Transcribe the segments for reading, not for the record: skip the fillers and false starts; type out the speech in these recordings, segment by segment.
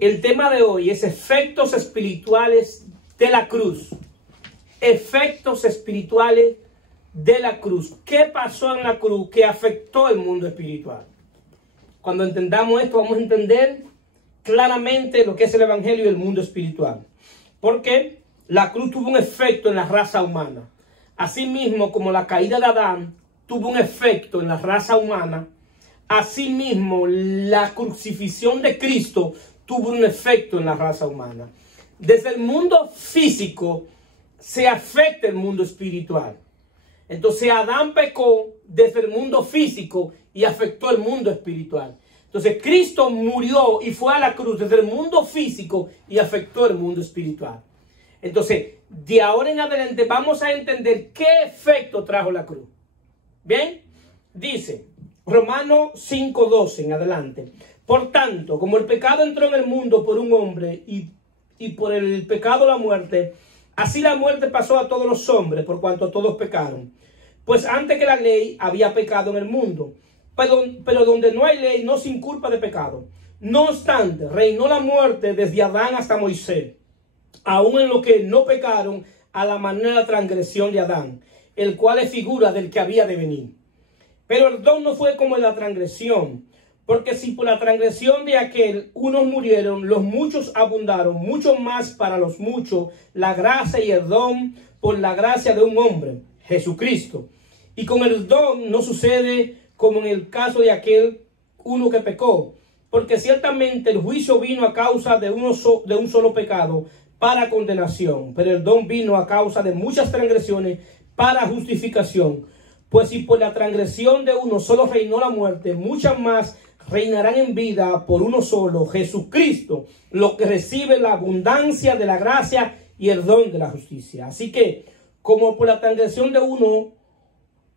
El tema de hoy es efectos espirituales de la cruz. Efectos espirituales de la cruz. ¿Qué pasó en la cruz que afectó el mundo espiritual? Cuando entendamos esto, vamos a entender claramente lo que es el evangelio y el mundo espiritual. Porque la cruz tuvo un efecto en la raza humana. Asimismo, como la caída de Adán tuvo un efecto en la raza humana, asimismo la crucifixión de Cristo tuvo un efecto en la raza humana. Desde el mundo físico se afecta el mundo espiritual. Entonces Adán pecó desde el mundo físico y afectó el mundo espiritual. Entonces Cristo murió y fue a la cruz desde el mundo físico y afectó el mundo espiritual. Entonces, de ahora en adelante vamos a entender qué efecto trajo la cruz. Bien, dice Romanos 5:12 en adelante. Por tanto, como el pecado entró en el mundo por un hombre y por el pecado la muerte, así la muerte pasó a todos los hombres por cuanto todos pecaron. Pues antes que la ley había pecado en el mundo, pero donde no hay ley no se inculpa de pecado. No obstante, reinó la muerte desde Adán hasta Moisés, aún en lo que no pecaron a la manera de la transgresión de Adán, el cual es figura del que había de venir. Pero el don no fue como en la transgresión, porque si por la transgresión de aquel unos murieron, los muchos abundaron, mucho más para los muchos la gracia y el don por la gracia de un hombre, Jesucristo. Y con el don no sucede como en el caso de aquel uno que pecó, porque ciertamente el juicio vino a causa de un solo pecado para condenación, pero el don vino a causa de muchas transgresiones para justificación. Pues si por la transgresión de uno solo reinó la muerte, muchas más reinarán en vida por uno solo, Jesucristo, lo que recibe la abundancia de la gracia y el don de la justicia. Así que, como por la transgresión de uno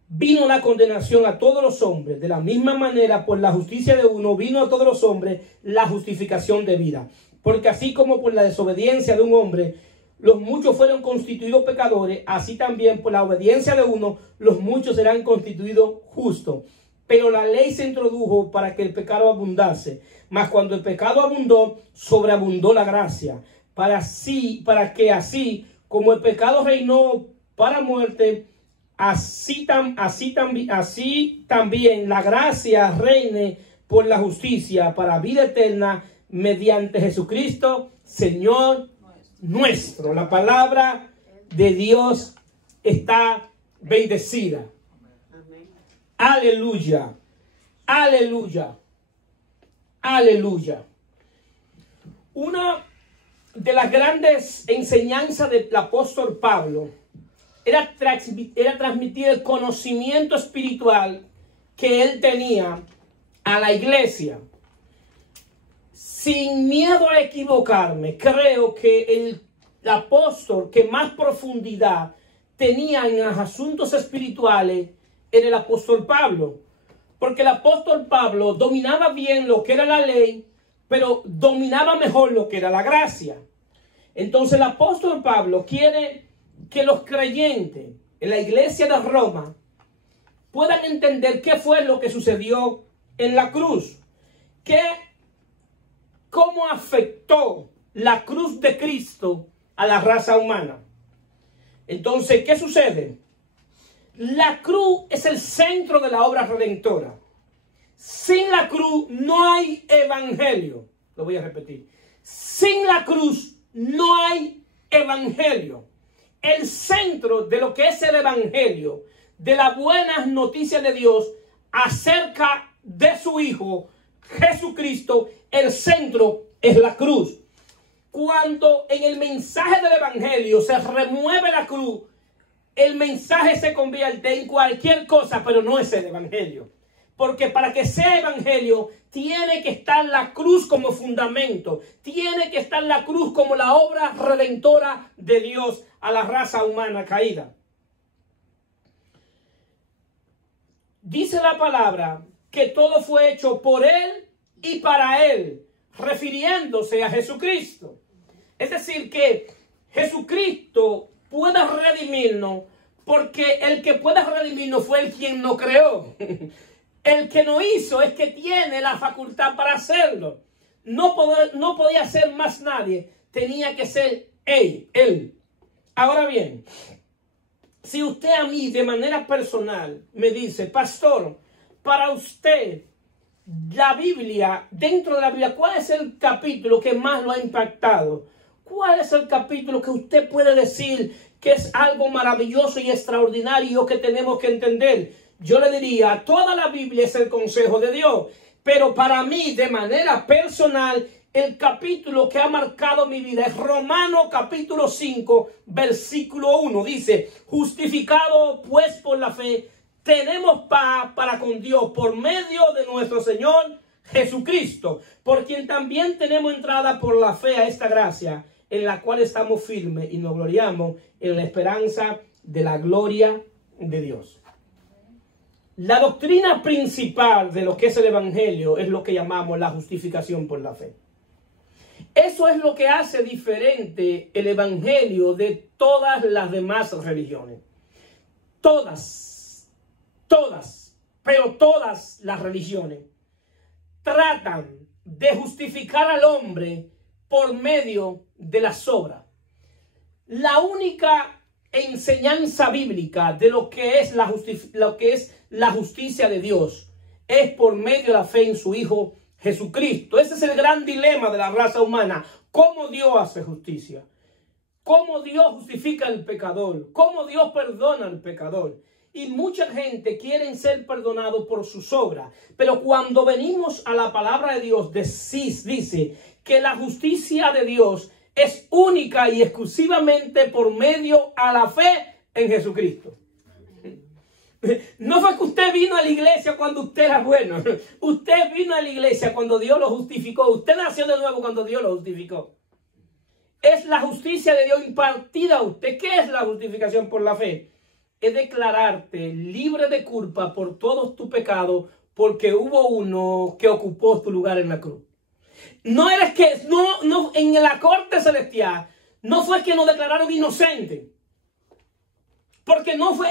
vino la condenación a todos los hombres, de la misma manera por la justicia de uno vino a todos los hombres la justificación de vida. Porque así como por la desobediencia de un hombre los muchos fueron constituidos pecadores, así también por la obediencia de uno los muchos serán constituidos justos. Pero la ley se introdujo para que el pecado abundase, mas cuando el pecado abundó, sobreabundó la gracia, para que así como el pecado reinó para muerte, así también la gracia reine por la justicia para vida eterna mediante Jesucristo, Señor nuestro. La palabra de Dios está bendecida. Aleluya, aleluya, aleluya. Una de las grandes enseñanzas del apóstol Pablo era transmitir el conocimiento espiritual que él tenía a la iglesia. Sin miedo a equivocarme, creo que el apóstol que más profundidad tenía en los asuntos espirituales era el apóstol Pablo. Porque el apóstol Pablo dominaba bien lo que era la ley, pero dominaba mejor lo que era la gracia. Entonces el apóstol Pablo quiere que los creyentes en la iglesia de Roma puedan entender qué fue lo que sucedió en la cruz. ¿Cómo afectó la cruz de Cristo a la raza humana? Entonces, ¿qué sucede? La cruz es el centro de la obra redentora. Sin la cruz no hay evangelio. Lo voy a repetir. Sin la cruz no hay evangelio. El centro de lo que es el evangelio, de las buenas noticias de Dios acerca de su Hijo Jesucristo, el centro es la cruz. Cuando en el mensaje del evangelio se remueve la cruz, el mensaje se convierte en cualquier cosa, pero no es el evangelio. Porque para que sea evangelio, tiene que estar la cruz como fundamento. Tiene que estar la cruz como la obra redentora de Dios a la raza humana caída. Dice la palabra que todo fue hecho por Él y para Él, refiriéndose a Jesucristo. Es decir, que Jesucristo puede redimirnos, porque el que puede redimirnos fue el quien nos creó. El que no hizo es que tiene la facultad para hacerlo. No podía ser más nadie. Tenía que ser él. Ahora bien, si usted a mí de manera personal me dice, pastor, para usted, la Biblia, dentro de la Biblia, ¿cuál es el capítulo que más lo ha impactado? ¿Cuál es el capítulo que usted puede decir que es algo maravilloso y extraordinario que tenemos que entender? Yo le diría, toda la Biblia es el consejo de Dios, pero para mí, de manera personal, el capítulo que ha marcado mi vida es Romanos capítulo 5, versículo 1. Dice, justificado pues por la fe, tenemos paz para con Dios por medio de nuestro Señor Jesucristo, por quien también tenemos entrada por la fe a esta gracia, en la cual estamos firmes y nos gloriamos en la esperanza de la gloria de Dios. La doctrina principal de lo que es el evangelio es lo que llamamos la justificación por la fe. Eso es lo que hace diferente el evangelio de todas las demás religiones. Todas las religiones tratan de justificar al hombre por medio de las obras. La única enseñanza bíblica de lo que es la justicia de Dios es por medio de la fe en su Hijo Jesucristo. Ese es el gran dilema de la raza humana. ¿Cómo Dios hace justicia? ¿Cómo Dios justifica al pecador? ¿Cómo Dios perdona al pecador? Y mucha gente quiere ser perdonado por sus obras. Pero cuando venimos a la palabra de Dios, dice que la justicia de Dios es única y exclusivamente por medio a la fe en Jesucristo. No fue que usted vino a la iglesia cuando usted era bueno. Usted vino a la iglesia cuando Dios lo justificó. Usted nació de nuevo cuando Dios lo justificó. Es la justicia de Dios impartida a usted. ¿Qué es la justificación por la fe? Es declararte libre de culpa por todos tus pecados porque hubo uno que ocupó tu lugar en la cruz. No eres que, no, en la corte celestial, no fue que nos declararon inocentes. Porque no fue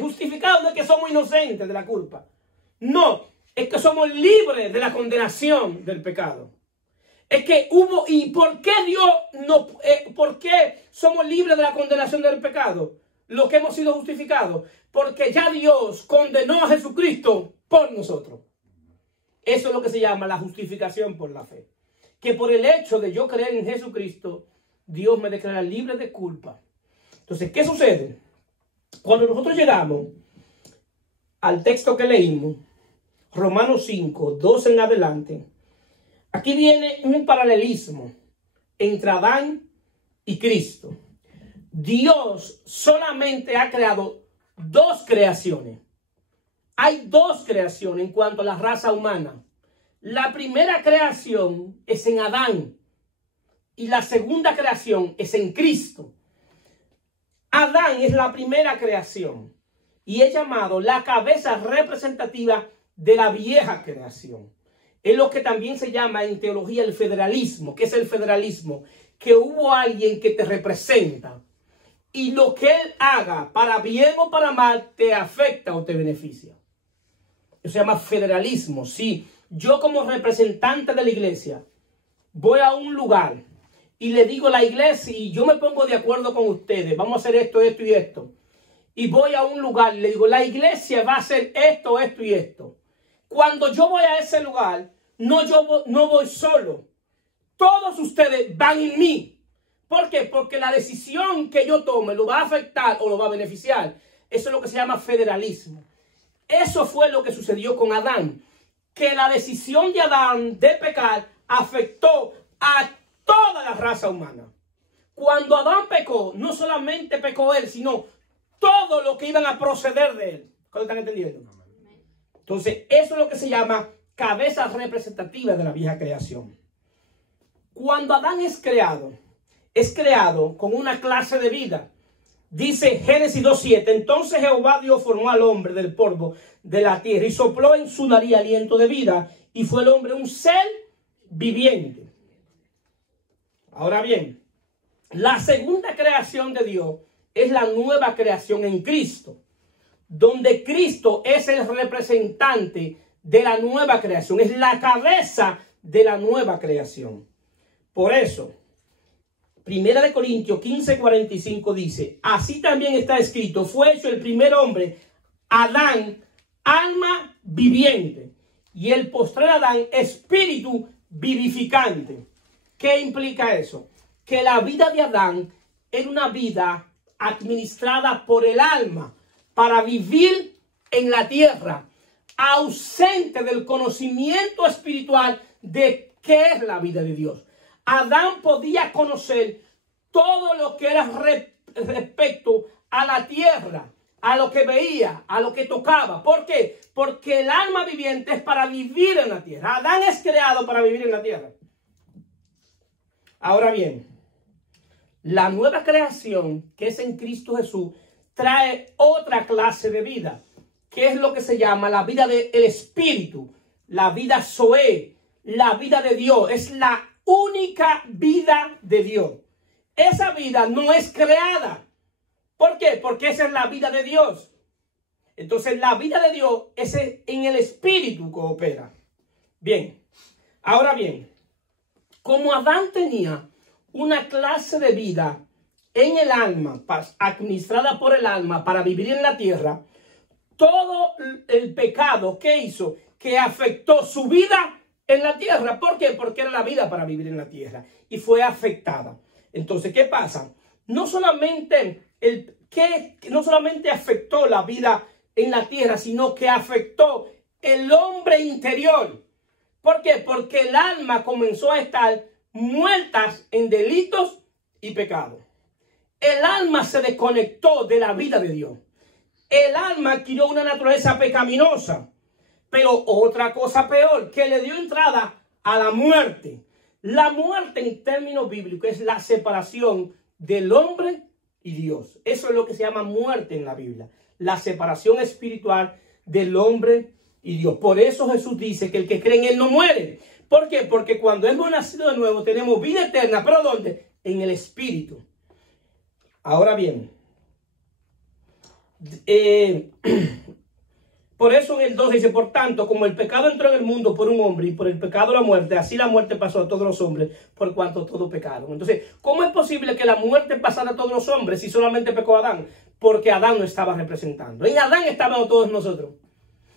justificado, no es que somos inocentes de la culpa. No, es que somos libres de la condenación del pecado. Es que hubo, ¿y por qué Dios no, por qué somos libres de la condenación del pecado? Lo que hemos sido justificados. Porque ya Dios condenó a Jesucristo por nosotros. Eso es lo que se llama la justificación por la fe. Que por el hecho de yo creer en Jesucristo, Dios me declara libre de culpa. Entonces, ¿qué sucede? Cuando nosotros llegamos al texto que leímos, Romanos 5, 12 en adelante, aquí viene un paralelismo entre Adán y Cristo. Dios solamente ha creado dos creaciones. Hay dos creaciones en cuanto a la raza humana. La primera creación es en Adán y la segunda creación es en Cristo. Adán es la primera creación y es llamado la cabeza representativa de la vieja creación. Es lo que también se llama en teología el federalismo. ¿Qué es el federalismo? Que hubo alguien que te representa y lo que él haga, para bien o para mal, te afecta o te beneficia. Eso se llama federalismo. Si yo como representante de la iglesia voy a un lugar y le digo a la iglesia y yo me pongo de acuerdo con ustedes, vamos a hacer esto, esto y esto. Y voy a un lugar y le digo, la iglesia va a hacer esto, esto y esto. Cuando yo voy a ese lugar, no voy solo. Todos ustedes van en mí. ¿Por qué? Porque la decisión que yo tome lo va a afectar o lo va a beneficiar. Eso es lo que se llama federalismo. Eso fue lo que sucedió con Adán. Que la decisión de Adán de pecar afectó a toda la raza humana. Cuando Adán pecó, no solamente pecó él, sino todo lo que iban a proceder de él. ¿Cómo están entendiendo? Entonces, eso es lo que se llama cabeza representativa de la vieja creación. Cuando Adán es creado con una clase de vida. Dice Génesis 2:7, entonces Jehová Dios formó al hombre del polvo de la tierra y sopló en su nariz aliento de vida y fue el hombre un ser viviente. Ahora bien, la segunda creación de Dios es la nueva creación en Cristo, donde Cristo es el representante de la nueva creación, es la cabeza de la nueva creación. Por eso, 1 Corintios 15:45 dice, así también está escrito, fue hecho el primer hombre, Adán, alma viviente, y el postrer Adán, espíritu vivificante. ¿Qué implica eso? Que la vida de Adán era una vida administrada por el alma para vivir en la tierra, ausente del conocimiento espiritual de qué es la vida de Dios. Adán podía conocer todo lo que era respecto a la tierra, a lo que veía, a lo que tocaba. ¿Por qué? Porque el alma viviente es para vivir en la tierra. Adán es creado para vivir en la tierra. Ahora bien, la nueva creación que es en Cristo Jesús trae otra clase de vida, que es lo que se llama la vida del Espíritu, la vida Zoé, la vida de Dios. Es la única vida de Dios. Esa vida no es creada. ¿Por qué? Porque esa es la vida de Dios. Entonces la vida de Dios es en el Espíritu que opera. Bien, ahora bien, como Adán tenía una clase de vida en el alma, administrada por el alma para vivir en la tierra, todo el pecado que hizo, que afectó su vida en la tierra. ¿Por qué? Porque era la vida para vivir en la tierra y fue afectada. Entonces, ¿qué pasa? No solamente afectó la vida en la tierra, sino que afectó el hombre interior. ¿Por qué? Porque el alma comenzó a estar muertas en delitos y pecados. El alma se desconectó de la vida de Dios. El alma adquirió una naturaleza pecaminosa. Pero otra cosa peor, que le dio entrada a la muerte. La muerte en términos bíblicos es la separación del hombre y Dios. Eso es lo que se llama muerte en la Biblia. La separación espiritual del hombre y Dios. Por eso Jesús dice que el que cree en Él no muere. ¿Por qué? Porque cuando hemos nacido de nuevo tenemos vida eterna. ¿Pero dónde? En el Espíritu. Ahora bien, por eso en el 2 dice, por tanto, como el pecado entró en el mundo por un hombre y por el pecado la muerte, así la muerte pasó a todos los hombres por cuanto todos pecaron. Entonces, ¿cómo es posible que la muerte pasara a todos los hombres si solamente pecó Adán? Porque Adán no estaba representando. En Adán estábamos todos nosotros.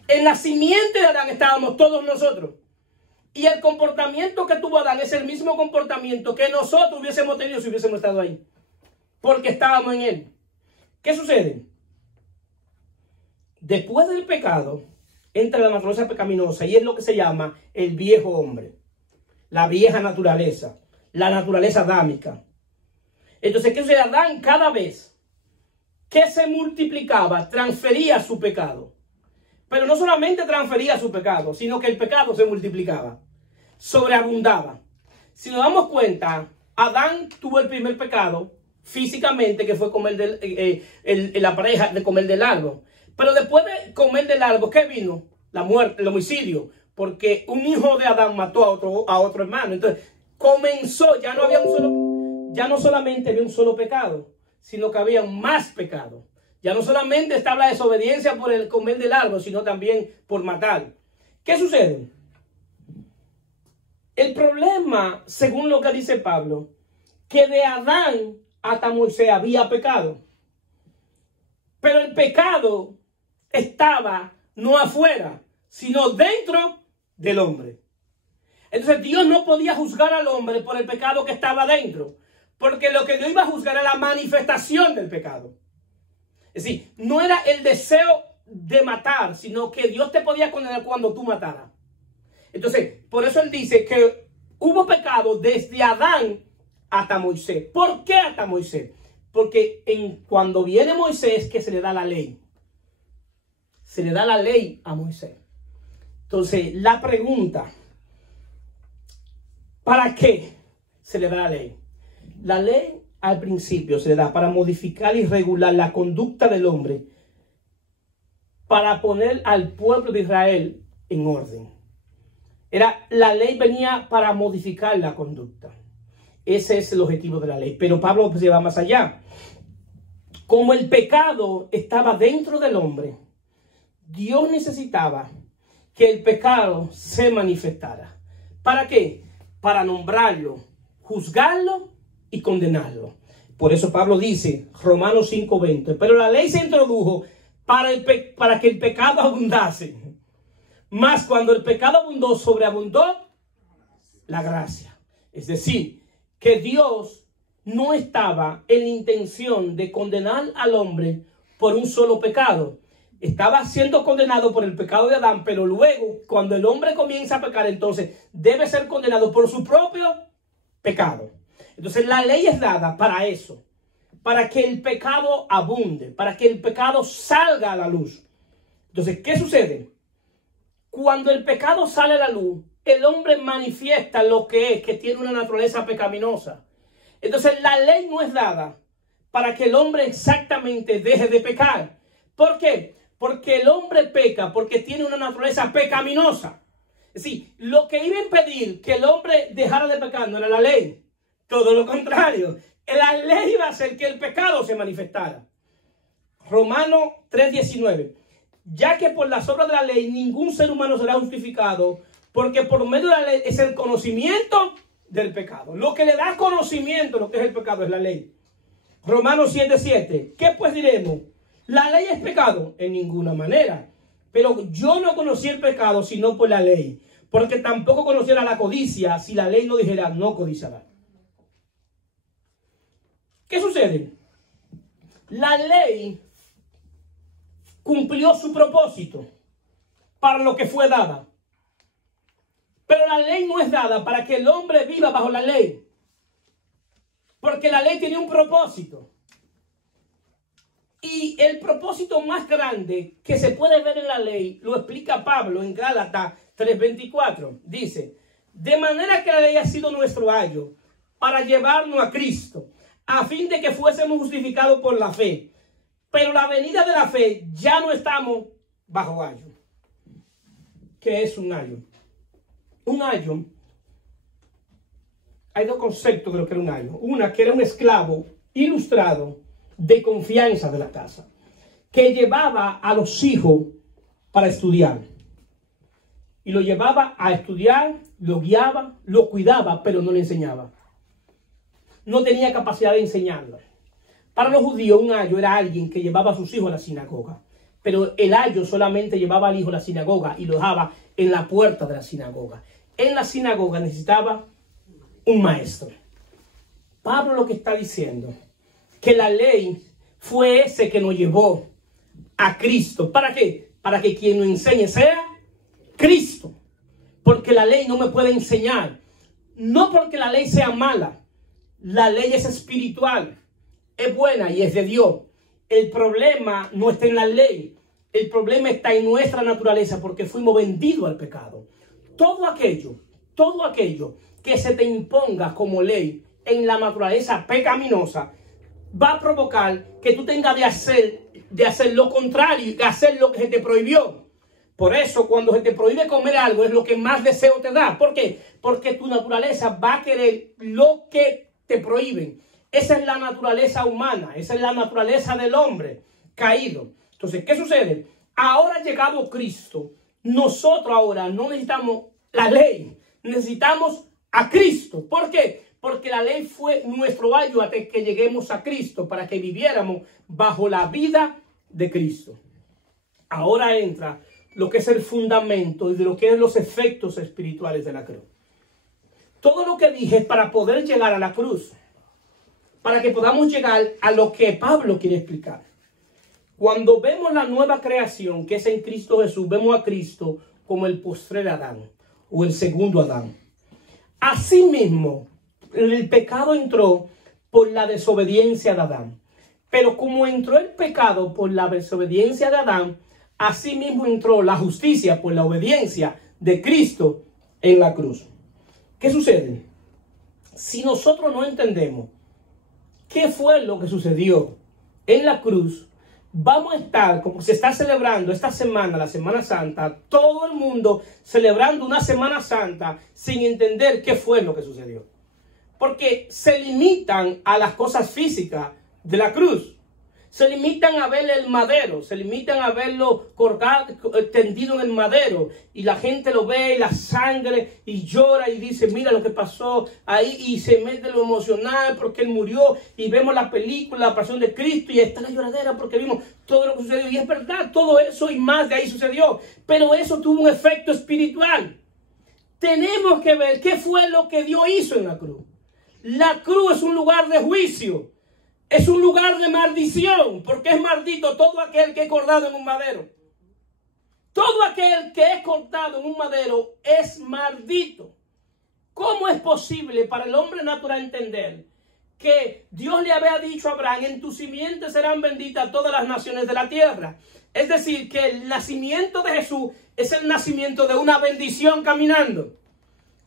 En la simiente de Adán estábamos todos nosotros. Y el comportamiento que tuvo Adán es el mismo comportamiento que nosotros hubiésemos tenido si hubiésemos estado ahí. Porque estábamos en él. ¿Qué sucede? Después del pecado entra la naturaleza pecaminosa y es lo que se llama el viejo hombre, la vieja naturaleza, la naturaleza adámica. Entonces, ¿qué sucede? Adán cada vez que se multiplicaba transfería su pecado. Pero no solamente transfería su pecado, sino que el pecado se multiplicaba, sobreabundaba. Si nos damos cuenta, Adán tuvo el primer pecado físicamente, que fue comer la pareja de comer del árbol. Pero después de comer del árbol, ¿qué vino? La muerte, el homicidio. Porque un hijo de Adán mató a otro hermano. Entonces, comenzó, ya no solamente había un solo pecado, sino que había más pecado. Ya no solamente está la desobediencia por el comer del árbol, sino también por matar. ¿Qué sucede? El problema, según lo que dice Pablo, que de Adán hasta Moisés había pecado. Pero el pecado estaba no afuera, sino dentro del hombre. Entonces Dios no podía juzgar al hombre por el pecado que estaba dentro, porque lo que Dios iba a juzgar era la manifestación del pecado. Es decir, no era el deseo de matar, sino que Dios te podía condenar cuando tú mataras. Entonces, por eso él dice que hubo pecado desde Adán hasta Moisés. ¿Por qué hasta Moisés? Porque cuando viene Moisés que se le da la ley. Se le da la ley a Moisés. Entonces, la pregunta, ¿para qué se le da la ley? La ley al principio se le da para modificar y regular la conducta del hombre, para poner al pueblo de Israel en orden. La ley venía para modificar la conducta. Ese es el objetivo de la ley. Pero Pablo se va más allá. Como el pecado estaba dentro del hombre, Dios necesitaba que el pecado se manifestara. ¿Para qué? Para nombrarlo, juzgarlo y condenarlo. Por eso Pablo dice, Romanos 5:20, pero la ley se introdujo para que el pecado abundase. Mas cuando el pecado abundó, sobreabundó la gracia. Es decir, que Dios no estaba en la intención de condenar al hombre por un solo pecado. Estaba siendo condenado por el pecado de Adán, pero luego, cuando el hombre comienza a pecar, entonces debe ser condenado por su propio pecado. Entonces la ley es dada para eso, para que el pecado abunde, para que el pecado salga a la luz. Entonces, ¿qué sucede? Cuando el pecado sale a la luz, el hombre manifiesta lo que es, que tiene una naturaleza pecaminosa. Entonces la ley no es dada para que el hombre exactamente deje de pecar. ¿Por qué? Porque el hombre peca porque tiene una naturaleza pecaminosa. Es decir, lo que iba a impedir que el hombre dejara de pecar no era la ley. Todo lo contrario. La ley iba a hacer que el pecado se manifestara. Romanos 3:19. Ya que por las obras de la ley ningún ser humano será justificado, porque por medio de la ley es el conocimiento del pecado. Lo que le da conocimiento de lo que es el pecado es la ley. Romanos 7:7. ¿Qué pues diremos? ¿La ley es pecado? En ninguna manera. Pero yo no conocí el pecado sino por la ley, porque tampoco conociera la codicia si la ley no dijera no codiciarás. ¿Qué sucede? La ley cumplió su propósito para lo que fue dada. Pero la ley no es dada para que el hombre viva bajo la ley. Porque la ley tenía un propósito. Y el propósito más grande que se puede ver en la ley lo explica Pablo en Gálatas 3:24. Dice, de manera que la ley ha sido nuestro ayo para llevarnos a Cristo, a fin de que fuésemos justificados por la fe. Pero la venida de la fe ya no estamos bajo ayo. ¿Qué es un ayo? Un ayo, hay dos conceptos de lo que era un ayo. Una, que era un esclavo ilustrado de confianza de la casa, que llevaba a los hijos para estudiar. Y lo llevaba a estudiar, lo guiaba, lo cuidaba, pero no le enseñaba. No tenía capacidad de enseñarlo. Para los judíos, un ayo era alguien que llevaba a sus hijos a la sinagoga. Pero el ayo solamente llevaba al hijo a la sinagoga y lo dejaba en la puerta de la sinagoga. En la sinagoga necesitaba un maestro. Pablo lo que está diciendo, que la ley fue ese que nos llevó a Cristo. ¿Para qué? Para que quien nos enseñe sea Cristo. Porque la ley no me puede enseñar. No porque la ley sea mala. La ley es espiritual. Es buena y es de Dios. El problema no está en la ley. El problema está en nuestra naturaleza porque fuimos vendidos al pecado. Todo aquello que se te imponga como ley en la naturaleza pecaminosa va a provocar que tú tengas de hacer lo contrario, de hacer lo que se te prohibió. Por eso cuando se te prohíbe comer algo es lo que más deseo te da. ¿Por qué? Porque tu naturaleza va a querer lo que te prohíben. Esa es la naturaleza humana, esa es la naturaleza del hombre caído. Entonces, ¿qué sucede? Ahora ha llegado Cristo. Nosotros ahora no necesitamos la ley, necesitamos a Cristo. ¿Por qué? Porque la ley fue nuestro ayo hasta que lleguemos a Cristo, para que viviéramos bajo la vida de Cristo. Ahora entra lo que es el fundamento y de lo que es los efectos espirituales de la cruz. Todo lo que dije es para poder llegar a la cruz, para que podamos llegar a lo que Pablo quiere explicar. Cuando vemos la nueva creación que es en Cristo Jesús, vemos a Cristo como el postrer Adán o el segundo Adán. Asimismo, el pecado entró por la desobediencia de Adán. Pero como entró el pecado por la desobediencia de Adán, asimismo entró la justicia por la obediencia de Cristo en la cruz. ¿Qué sucede? Si nosotros no entendemos qué fue lo que sucedió en la cruz, vamos a estar, como se está celebrando esta semana, la Semana Santa, todo el mundo celebrando una Semana Santa sin entender qué fue lo que sucedió. Porque se limitan a las cosas físicas de la cruz. Se limitan a ver el madero, se limitan a verlo tendido en el madero. Y la gente lo ve, y la sangre, y llora y dice, mira lo que pasó ahí. Y se mete lo emocional porque él murió. Y vemos la película, la pasión de Cristo, y está la lloradera porque vimos todo lo que sucedió. Y es verdad, todo eso y más de ahí sucedió. Pero eso tuvo un efecto espiritual. Tenemos que ver qué fue lo que Dios hizo en la cruz. La cruz es un lugar de juicio. Es un lugar de maldición, porque es maldito todo aquel que es cortado en un madero. Todo aquel que es cortado en un madero es maldito. ¿Cómo es posible para el hombre natural entender que Dios le había dicho a Abraham, en tu simiente serán benditas todas las naciones de la tierra? Es decir, que el nacimiento de Jesús es el nacimiento de una bendición caminando.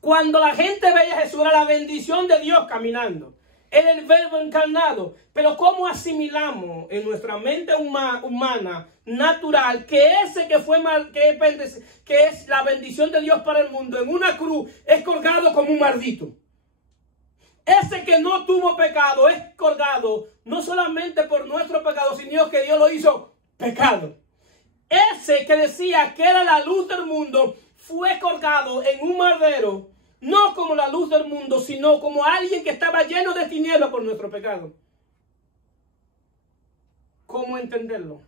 Cuando la gente veía a Jesús era la bendición de Dios caminando. Era el verbo encarnado. Pero ¿cómo asimilamos en nuestra mente humana, natural, que ese que fue que es la bendición de Dios para el mundo en una cruz es colgado como un maldito? Ese que no tuvo pecado es colgado no solamente por nuestro pecado, sino que Dios lo hizo pecado. Ese que decía que era la luz del mundo fue colgado en un madero, no como la luz del mundo, sino como alguien que estaba lleno de tinieblas por nuestro pecado. ¿Cómo entenderlo?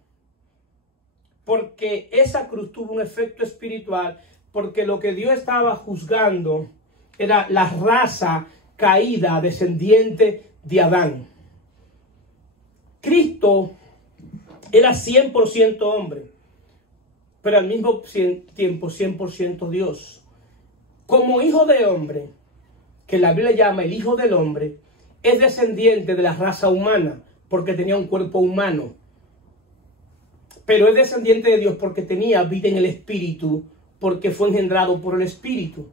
Porque esa cruz tuvo un efecto espiritual, porque lo que Dios estaba juzgando era la raza caída descendiente de Adán. Cristo era 100% hombre, pero al mismo tiempo 100% Dios. Como hijo de hombre, que la Biblia llama el hijo del hombre, es descendiente de la raza humana, porque tenía un cuerpo humano. Pero es descendiente de Dios porque tenía vida en el espíritu, porque fue engendrado por el espíritu.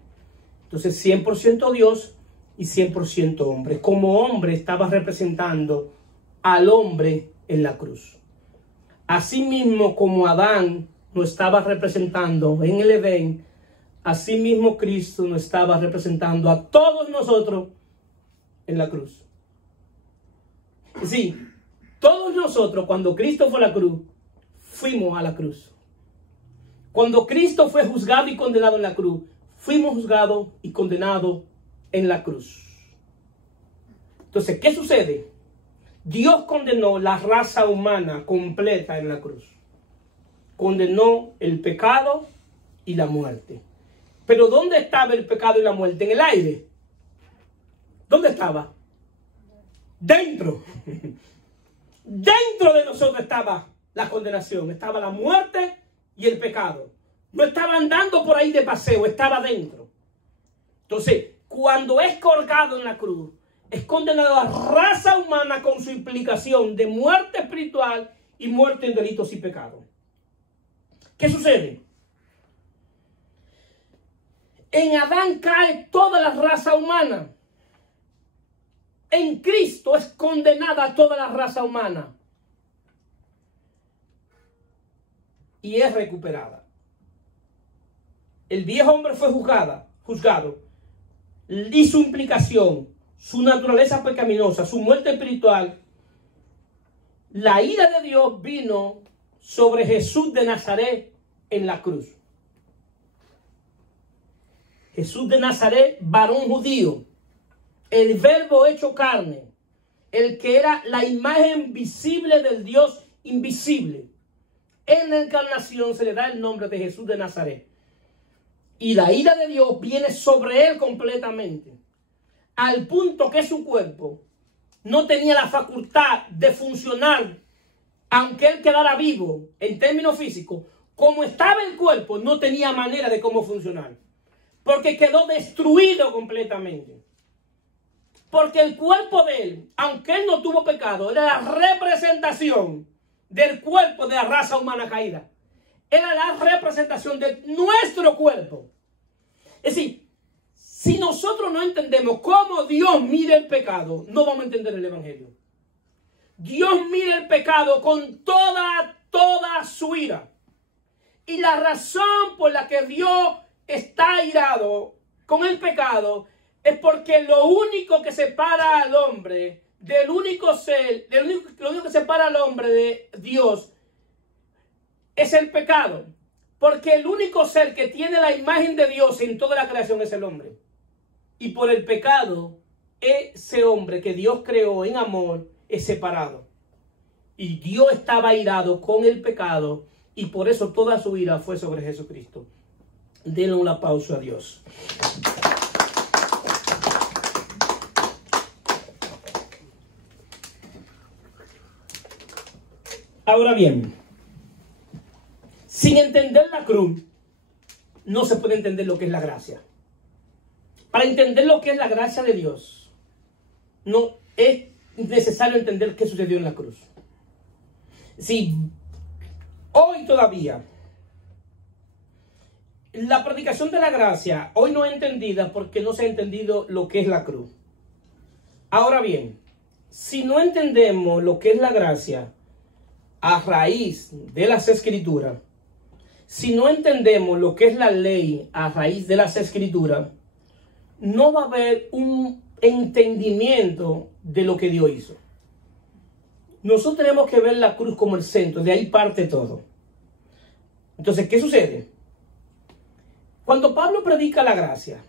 Entonces 100% Dios y 100% hombre. Como hombre estaba representando al hombre en la cruz. Asimismo como Adán nos estaba representando en el Edén, asimismo Cristo nos estaba representando a todos nosotros en la cruz. Sí, todos nosotros cuando Cristo fue a la cruz, fuimos a la cruz. Cuando Cristo fue juzgado y condenado en la cruz, fuimos juzgados y condenados en la cruz. Entonces, ¿qué sucede? Dios condenó la raza humana completa en la cruz. Condenó el pecado y la muerte. Pero ¿dónde estaba el pecado y la muerte? En el aire. ¿Dónde estaba? Dentro. Dentro de nosotros estaba la condenación, estaba la muerte y el pecado. No estaba andando por ahí de paseo, estaba dentro. Entonces, cuando es colgado en la cruz, es condenado a la raza humana con su implicación de muerte espiritual y muerte en delitos y pecados. ¿Qué sucede? En Adán cae toda la raza humana. En Cristo es condenada toda la raza humana. Y es recuperada. El viejo hombre fue juzgado. Y su implicación, su naturaleza pecaminosa, su muerte espiritual, la ira de Dios vino sobre Jesús de Nazaret en la cruz. Jesús de Nazaret, varón judío, el verbo hecho carne, el que era la imagen visible del Dios invisible. En la encarnación se le da el nombre de Jesús de Nazaret. Y la ira de Dios viene sobre él completamente, al punto que su cuerpo no tenía la facultad de funcionar, aunque él quedara vivo en términos físicos. Como estaba el cuerpo, no tenía manera de cómo funcionar, porque quedó destruido completamente. Porque el cuerpo de él, aunque él no tuvo pecado, era la representación del cuerpo de la raza humana caída. Era la representación de nuestro cuerpo. Es decir, si nosotros no entendemos cómo Dios mira el pecado, no vamos a entender el evangelio. Dios mira el pecado con toda su ira. Y la razón por la que Dios está airado con el pecado es porque lo único que separa al hombre del único ser, lo único que separa al hombre de Dios es el pecado. Porque el único ser que tiene la imagen de Dios en toda la creación es el hombre. Y por el pecado, ese hombre que Dios creó en amor es separado. Y Dios estaba airado con el pecado y por eso toda su ira fue sobre Jesucristo. Denle un aplauso a Dios. Ahora bien, sin entender la cruz, no se puede entender lo que es la gracia. Para entender lo que es la gracia de Dios, no es necesario entender qué sucedió en la cruz. Si hoy todavía la predicación de la gracia hoy no es entendida porque no se ha entendido lo que es la cruz. Ahora bien, si no entendemos lo que es la gracia a raíz de las Escrituras, si no entendemos lo que es la ley a raíz de las Escrituras, no va a haber un entendimiento de lo que Dios hizo. Nosotros tenemos que ver la cruz como el centro, de ahí parte todo. Entonces, ¿qué sucede? Cuando Pablo predica la gracia,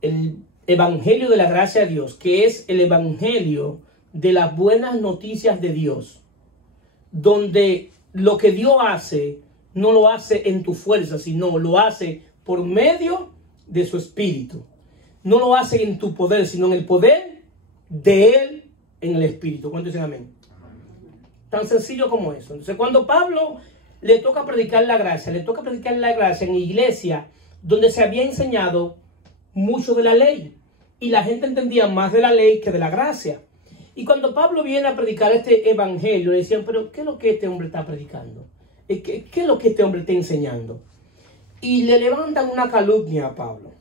el evangelio de la gracia de Dios, que es el evangelio de las buenas noticias de Dios, donde lo que Dios hace, no lo hace en tu fuerza, sino lo hace por medio de su Espíritu. No lo hace en tu poder, sino en el poder de Él, en el Espíritu. ¿Cuántos dicen amén? Tan sencillo como eso. Entonces, cuando Pablo le toca predicar la gracia, le toca predicar la gracia en iglesia donde se había enseñado mucho de la ley. Y la gente entendía más de la ley que de la gracia. Y cuando Pablo viene a predicar este evangelio, le decían, pero ¿qué es lo que este hombre está predicando? ¿Qué es lo que este hombre está enseñando? Y le levantan una calumnia a Pablo.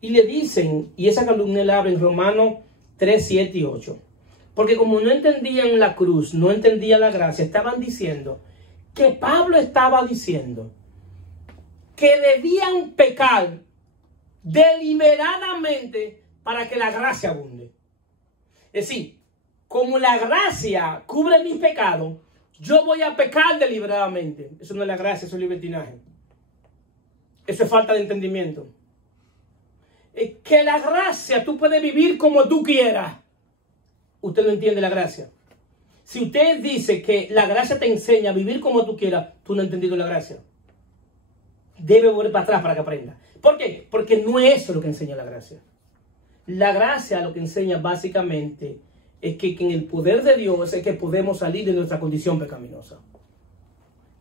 Y le dicen, y esa calumnia la abre en Romanos 3, 7 y 8. Porque como no entendían la cruz, no entendían la gracia, estaban diciendo que Pablo estaba diciendo que debían pecar deliberadamente para que la gracia abunde. Es decir, como la gracia cubre mis pecados, yo voy a pecar deliberadamente. Eso no es la gracia, eso es libertinaje. Eso es falta de entendimiento. Es que la gracia tú puedes vivir como tú quieras. Usted no entiende la gracia. Si usted dice que la gracia te enseña a vivir como tú quieras, tú no has entendido la gracia. Debe volver para atrás para que aprenda. ¿Por qué? Porque no es eso lo que enseña la gracia. La gracia lo que enseña básicamente es que en el poder de Dios es que podemos salir de nuestra condición pecaminosa.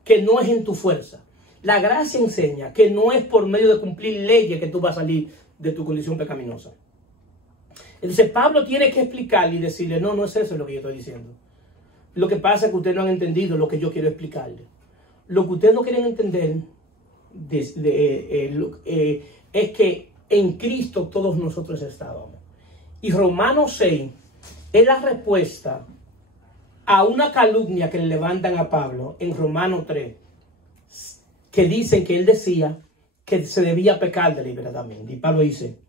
Que no es en tu fuerza. La gracia enseña que no es por medio de cumplir leyes que tú vas a salir de tu condición pecaminosa. Entonces Pablo tiene que explicarle y decirle, no, no es eso lo que yo estoy diciendo. Lo que pasa es que ustedes no han entendido lo que yo quiero explicarle. Lo que ustedes no quieren entender es que en Cristo todos nosotros estábamos. Y Romanos 6 es la respuesta a una calumnia que le levantan a Pablo en Romanos 3, que dicen que él decía que se debía pecar deliberadamente. Y Pablo dice,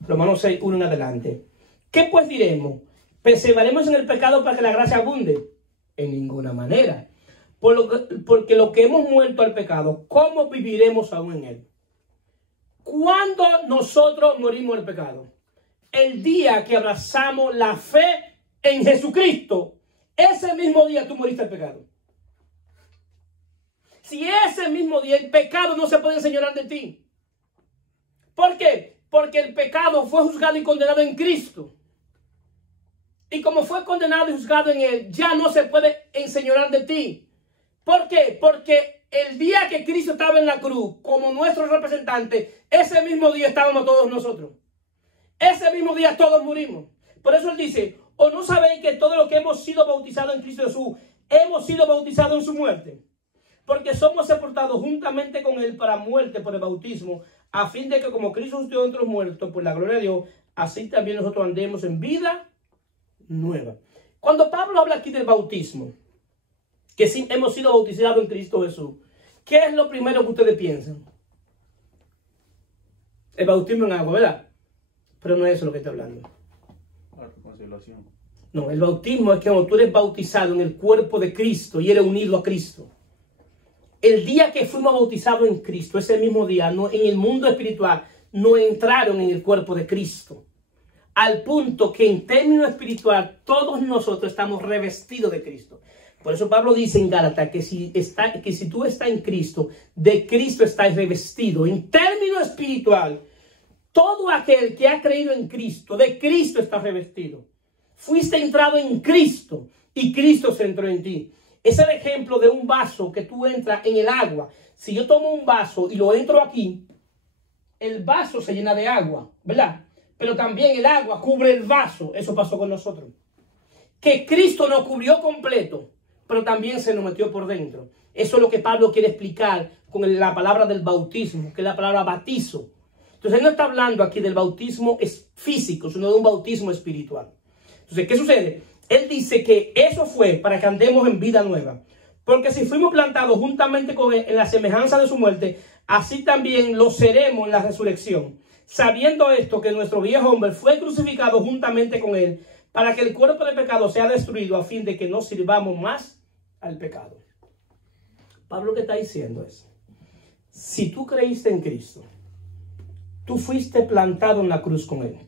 Romanos 6, 1 en adelante, ¿qué pues diremos? ¿Perseveraremos en el pecado para que la gracia abunde? En ninguna manera. Porque lo que hemos muerto al pecado, ¿cómo viviremos aún en él? ¿Cuándo nosotros morimos al pecado? El día que abrazamos la fe en Jesucristo. Ese mismo día tú moriste al pecado. Si ese mismo día el pecado no se puede enseñorear de ti. ¿Por qué? Porque el pecado fue juzgado y condenado en Cristo. Y como fue condenado y juzgado en Él, ya no se puede enseñorear de ti. ¿Por qué? Porque el día que Cristo estaba en la cruz, como nuestro representante, ese mismo día estábamos todos nosotros. Ese mismo día todos murimos. Por eso Él dice, ¿o no sabéis que todos los que hemos sido bautizados en Cristo Jesús, hemos sido bautizados en su muerte? Porque somos sepultados juntamente con Él para muerte por el bautismo, a fin de que como Cristo resucitó entre los muertos por la gloria de Dios, así también nosotros andemos en vida nueva. Cuando Pablo habla aquí del bautismo, que sí hemos sido bautizados en Cristo Jesús, ¿qué es lo primero que ustedes piensan? El bautismo en agua, ¿verdad? Pero no es eso lo que está hablando. La reconciliación. No, el bautismo es que cuando tú eres bautizado en el cuerpo de Cristo y eres unido a Cristo. El día que fuimos bautizados en Cristo, ese mismo día, no, en el mundo espiritual, no entraron en el cuerpo de Cristo. Al punto que en términos espiritual, todos nosotros estamos revestidos de Cristo. Por eso Pablo dice en Gálatas que si tú estás en Cristo, de Cristo estás revestido. En términos espiritual, todo aquel que ha creído en Cristo, de Cristo está revestido. Fuiste entrado en Cristo y Cristo se entró en ti. Es el ejemplo de un vaso que tú entras en el agua. Si yo tomo un vaso y lo entro aquí, el vaso se llena de agua, ¿verdad? Pero también el agua cubre el vaso. Eso pasó con nosotros. Que Cristo nos cubrió completo, pero también se nos metió por dentro. Eso es lo que Pablo quiere explicar con la palabra del bautismo, que es la palabra bautizo. Entonces él no está hablando aquí del bautismo físico, sino de un bautismo espiritual. Entonces, ¿qué sucede? Él dice que eso fue para que andemos en vida nueva. Porque si fuimos plantados juntamente con él en la semejanza de su muerte, así también lo seremos en la resurrección. Sabiendo esto, que nuestro viejo hombre fue crucificado juntamente con él, para que el cuerpo de pecado sea destruido, a fin de que no sirvamos más al pecado. Pablo, ¿qué está diciendo es? Si tú creíste en Cristo, tú fuiste plantado en la cruz con él.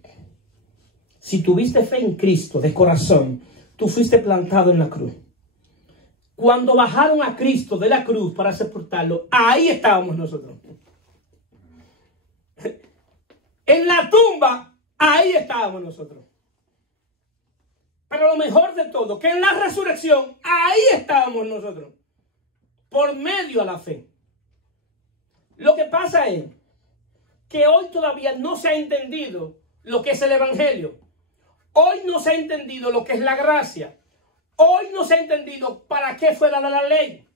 Si tuviste fe en Cristo de corazón, tú fuiste plantado en la cruz. Cuando bajaron a Cristo de la cruz para sepultarlo, ahí estábamos nosotros. En la tumba, ahí estábamos nosotros. Pero lo mejor de todo, que en la resurrección, ahí estábamos nosotros. Por medio de la fe. Lo que pasa es que hoy todavía no se ha entendido lo que es el evangelio. Hoy no se ha entendido lo que es la gracia. Hoy no se ha entendido para qué fue dada la ley.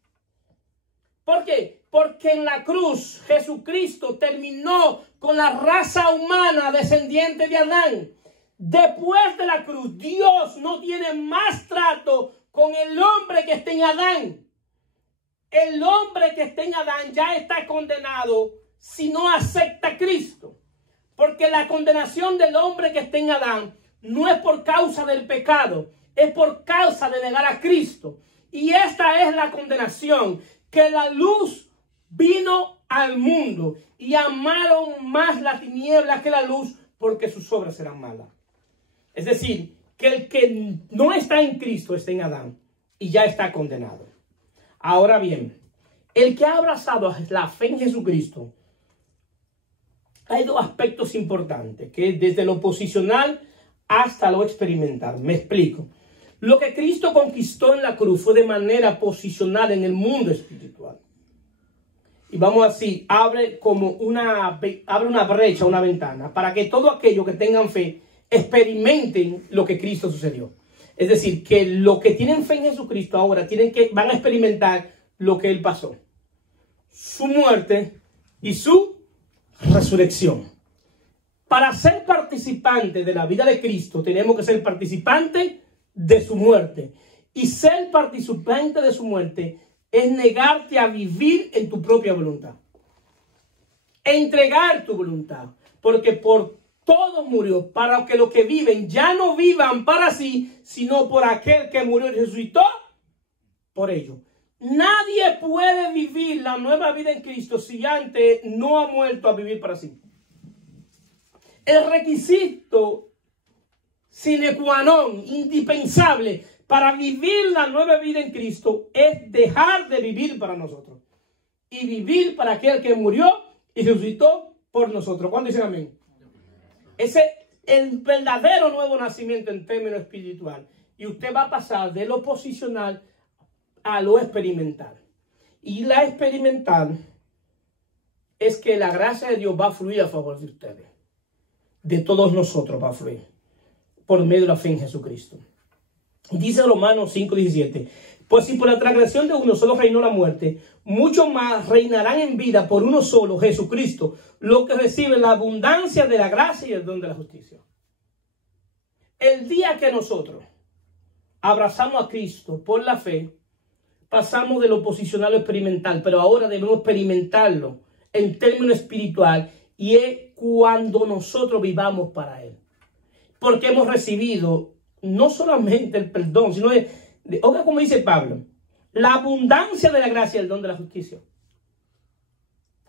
¿Por qué? Porque en la cruz Jesucristo terminó con la raza humana descendiente de Adán. Después de la cruz, Dios no tiene más trato con el hombre que está en Adán. El hombre que está en Adán ya está condenado si no acepta a Cristo. Porque la condenación del hombre que está en Adán no es por causa del pecado, es por causa de negar a Cristo. Y esta es la condenación, que la luz vino al mundo y amaron más la tiniebla que la luz, porque sus obras eran malas. Es decir, que el que no está en Cristo está en Adán y ya está condenado. Ahora bien, el que ha abrazado la fe en Jesucristo, hay dos aspectos importantes, que es desde lo posicional hasta lo experimental. Me explico. Lo que Cristo conquistó en la cruz fue de manera posicional en el mundo espiritual. Y vamos así, abre una brecha, una ventana, para que todos aquellos que tengan fe experimenten lo que Cristo sucedió. Es decir, que los que tienen fe en Jesucristo ahora van a experimentar lo que Él pasó. Su muerte y su resurrección. Para ser participante de la vida de Cristo, tenemos que ser participante de su muerte. Y ser participante de su muerte es negarte a vivir en tu propia voluntad. Entregar tu voluntad. Porque por todo murió, para que los que viven ya no vivan para sí, sino por aquel que murió y resucitó por ellos. Nadie puede vivir la nueva vida en Cristo si antes no ha muerto a vivir para sí. El requisito sine qua non, indispensable para vivir la nueva vida en Cristo es dejar de vivir para nosotros y vivir para aquel que murió y resucitó por nosotros. ¿Cuándo dicen amén? Ese es el verdadero nuevo nacimiento en términos espiritual. Y usted va a pasar de lo posicional a lo experimental. Y la experimental es que la gracia de Dios va a fluir a favor de ustedes. De todos nosotros va a fluir. Por medio de la fe en Jesucristo. Dice Romanos 5:17. Pues si por la transgresión de uno solo reinó la muerte, mucho más reinarán en vida por uno solo, Jesucristo, los que reciben la abundancia de la gracia y el don de la justicia. El día que nosotros abrazamos a Cristo por la fe, pasamos de lo posicional a lo experimental, pero ahora debemos experimentarlo en términos espiritual, y es cuando nosotros vivamos para Él. porque hemos recibido no solamente el perdón, sino oiga como dice Pablo, la abundancia de la gracia y el don de la justicia.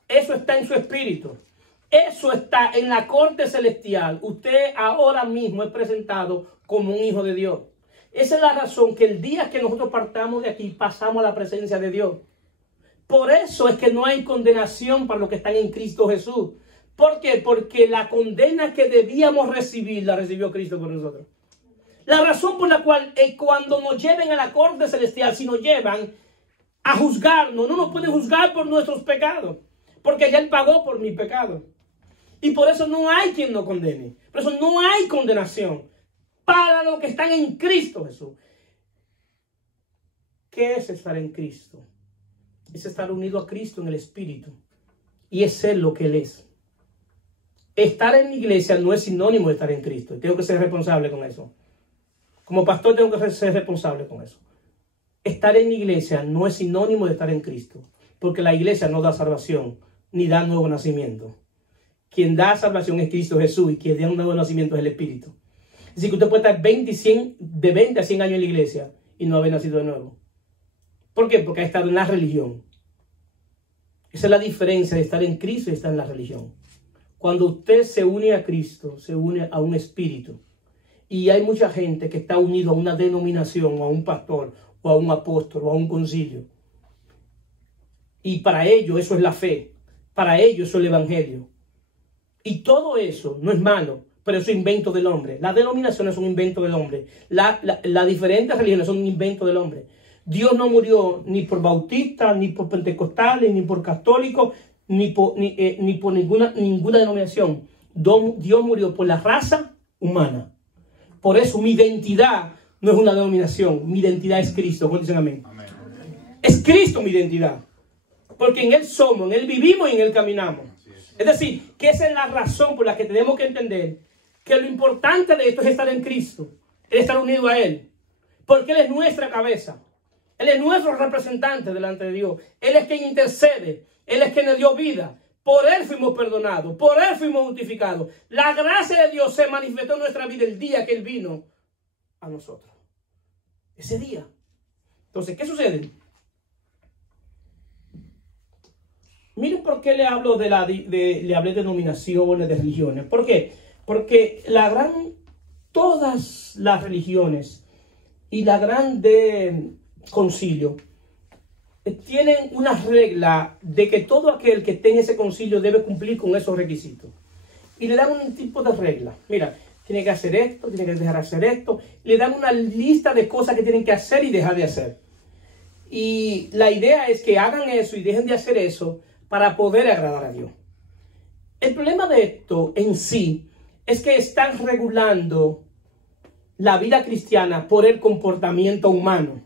Eso está en su espíritu. Eso está en la corte celestial. Usted ahora mismo es presentado como un hijo de Dios. Esa es la razón que el día que nosotros partamos de aquí, pasamos a la presencia de Dios. Por eso es que no hay condenación para los que están en Cristo Jesús. ¿Por qué? Porque la condena que debíamos recibir, la recibió Cristo por nosotros. La razón por la cual cuando nos lleven a la corte celestial, si nos llevan a juzgarnos, no nos pueden juzgar por nuestros pecados. Porque ya Él pagó por mi pecado. Y por eso no hay quien nos condene. Por eso no hay condenación para los que están en Cristo Jesús. ¿Qué es estar en Cristo? Es estar unido a Cristo en el Espíritu. Y es ser lo que Él es. Estar en la iglesia no es sinónimo de estar en Cristo. Tengo que ser responsable con eso. Como pastor tengo que ser responsable con eso. Estar en la iglesia no es sinónimo de estar en Cristo. Porque la iglesia no da salvación, ni da nuevo nacimiento. Quien da salvación es Cristo Jesús, y quien da un nuevo nacimiento es el Espíritu. Así que usted puede estar de 20 a 100 años en la iglesia y no haber nacido de nuevo. ¿Por qué? Porque ha estado en la religión. Esa es la diferencia de estar en Cristo y estar en la religión. Cuando usted se une a Cristo, se une a un espíritu. Y hay mucha gente que está unido a una denominación, o a un pastor, o a un apóstol, o a un concilio. Y para ellos eso es la fe. Para ellos eso es el evangelio. Y todo eso no es malo, pero eso es invento del hombre. Las denominaciones son un invento del hombre. Las diferentes religiones son un invento del hombre. Dios no murió ni por bautistas, ni por pentecostales, ni por católicos, ni por ninguna denominación. Dios murió por la raza humana. Por eso mi identidad no es una denominación. Mi identidad es Cristo. ¿Cuántos dicen amén? Amén. Es Cristo mi identidad. Porque en Él somos, en Él vivimos y en Él caminamos. Es decir, que esa es la razón por la que tenemos que entender que lo importante de esto es estar en Cristo. Es estar unido a Él. Porque Él es nuestra cabeza. Él es nuestro representante delante de Dios. Él es quien intercede. Él es quien nos dio vida. Por Él fuimos perdonados. Por Él fuimos justificados. La gracia de Dios se manifestó en nuestra vida el día que Él vino a nosotros. Ese día. Entonces, ¿qué sucede? Miren por qué le hablo le hablé de denominaciones, de religiones. ¿Por qué? Porque todas las religiones y la grande concilio tienen una regla de que todo aquel que esté en ese concilio debe cumplir con esos requisitos. Y le dan un tipo de regla. Mira, tiene que hacer esto, tiene que dejar de hacer esto. Le dan una lista de cosas que tienen que hacer y dejar de hacer. Y la idea es que hagan eso y dejen de hacer eso para poder agradar a Dios. El problema de esto en sí es que están regulando la vida cristiana por el comportamiento humano.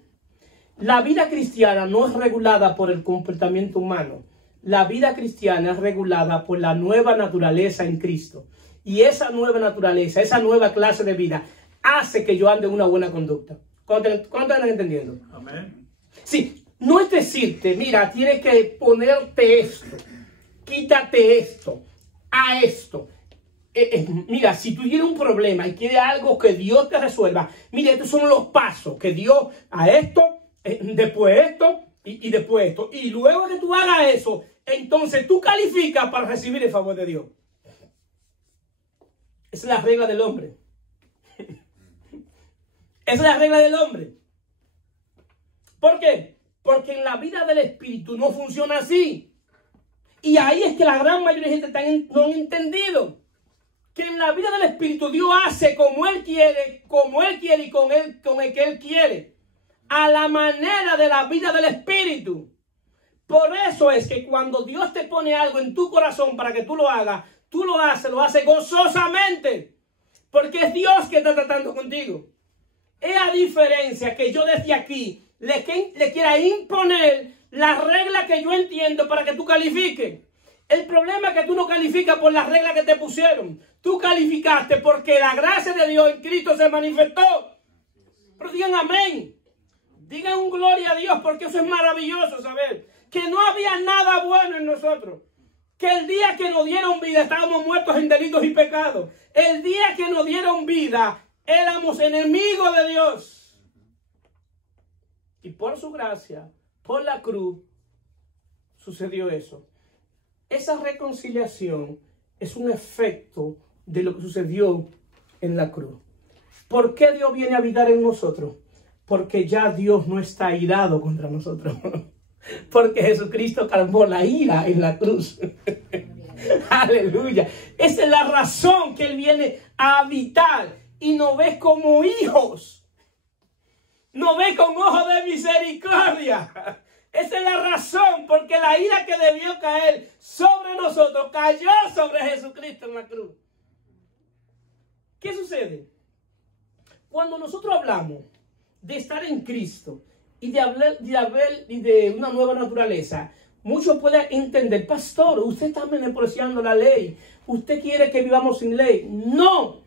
La vida cristiana no es regulada por el comportamiento humano. La vida cristiana es regulada por la nueva naturaleza en Cristo. Y esa nueva naturaleza, esa nueva clase de vida, hace que yo ande en una buena conducta. ¿Cuánto están entendiendo? Amén. Sí. No es decirte, mira, tienes que ponerte esto, quítate esto, a esto. Mira, si tú tienes un problema y quieres algo que Dios te resuelva, mira, estos son los pasos que Dios a esto, después esto y después esto. Y luego que tú hagas eso, entonces tú calificas para recibir el favor de Dios. Esa es la regla del hombre. Esa es la regla del hombre. ¿Por qué? Porque en la vida del Espíritu no funciona así. Y ahí es que la gran mayoría de gente no han entendido. Que en la vida del Espíritu Dios hace como Él quiere y con el que Él quiere. A la manera de la vida del Espíritu. Por eso es que cuando Dios te pone algo en tu corazón para que tú lo hagas, tú lo haces gozosamente. Porque es Dios que está tratando contigo. Es a diferencia que yo desde aquí le quiera imponer la regla que yo entiendo para que tú califiques. El problema es que tú no calificas por las reglas que te pusieron. Tú calificaste porque la gracia de Dios en Cristo se manifestó. Pero digan amén. Digan un gloria a Dios, porque eso es maravilloso saber que no había nada bueno en nosotros. Que el día que nos dieron vida estábamos muertos en delitos y pecados. El día que nos dieron vida éramos enemigos de Dios. Y por su gracia, por la cruz, sucedió eso. Esa reconciliación es un efecto de lo que sucedió en la cruz. ¿Por qué Dios viene a habitar en nosotros? Porque ya Dios no está airado contra nosotros. Porque Jesucristo calmó la ira en la cruz. Aleluya. Esa es la razón que Él viene a habitar y nos ve como hijos. Nos ve con ojos de misericordia. Esa es la razón, porque la ira que debió caer sobre nosotros cayó sobre Jesucristo en la cruz. ¿Qué sucede? Cuando nosotros hablamos de estar en Cristo y de hablar de una nueva naturaleza, muchos pueden entender, pastor, usted está menospreciando la ley. Usted quiere que vivamos sin ley. No.